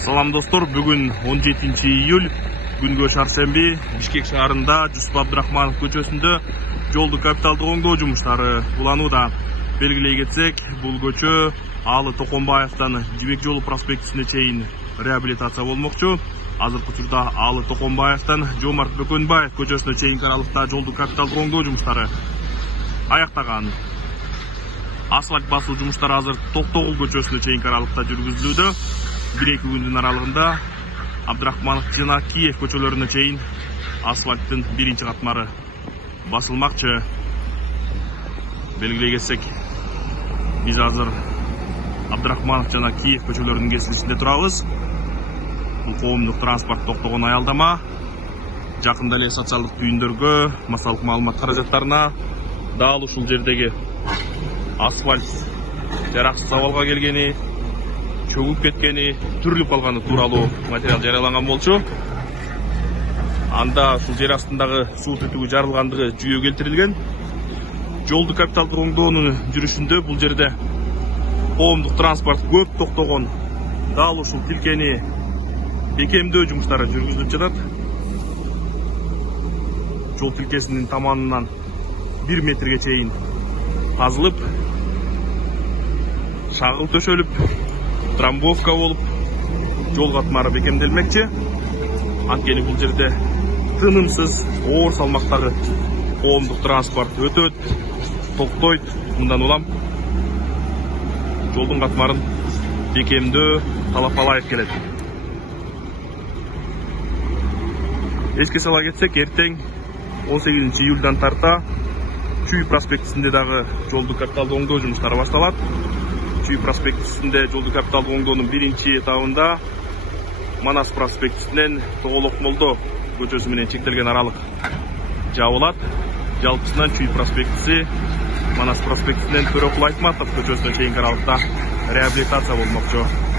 Салам достор, бүгін 17 июль, күнгө шаршемби, Бишкек шаарында Жусуп Абдрахманов көчөсүндө жолду капиталдык оңдоо жумуштары уланууда. Белгилей кетсек, бул көчө Алы Токонбаевден Жибек жолу проспектисине чейин реабилитация болмокчу. Азыркы учурда Алы Токонбаевден Жомарт Бөкөнбаев көчөсүнө чейинки аралыкта жолду капиталдык оңдоо жумуштары аяктаган. Асфальт басуу жумуштары азыр Токтогул көчөсүнө чейинки аралыкта жүргүзүлүүдө. 1-2 күндүн аралыгында Абдрахманов жана Киев көчөлөрүнө чейин асфальттын биринчи катмары басылмакчы. Белгилей кетсек, биз азыр Абдрахманов жана Киев көчөлөрүнүн кесилишинде турабыз. Бул коомдук транспорт токтогон аялдама. Жакында эле социалдык түйүндөргө, массалык маалымат каражаттарына дал ушул жердеги асфальт жараксыз абалга келгени, чөгүп кеткени, түрүлүп калганы тууралуу материал жарыяланган болчу. Анда ушул жер астындагы суу түтүгү жарылгандыгы жүйө келтирилген. Жолду капиталдык оңдоонун жүрүшүндө бул жерде коомдук транспорт көп токтогон. Дал ушул тилкени бекемдөө жумуштары жүргүзүлүп жатат. Жол тилкесинин таманынан 1 метрге чейин казылып, шагыл төшөлүп, трамбовка болуп, жол катмары бекемделмекчи. Анткени бул жерде тынымсыз оор салмактагы коомдук транспорт өтөт, токтойт. Мындан улам жолдун катмарын бекемдөө талап келет. Эске сала кетсек, эртең 18 июльдан тарта Чүй проспектисинде дагы жолду капиталдык оңдоо жумуштары башталат. Чүй проспектисинде жолду капиталдык оңдоонун биринчи этабында Манас проспектисинен Тоголок Молдо көчөсү менен чектелген аралык жабылат. Жалпысынан Чүй проспектиси Манас проспектисинен Төрөкул Айтматов көчөсүнө чейинки аралыкта реабилитация болмокчу.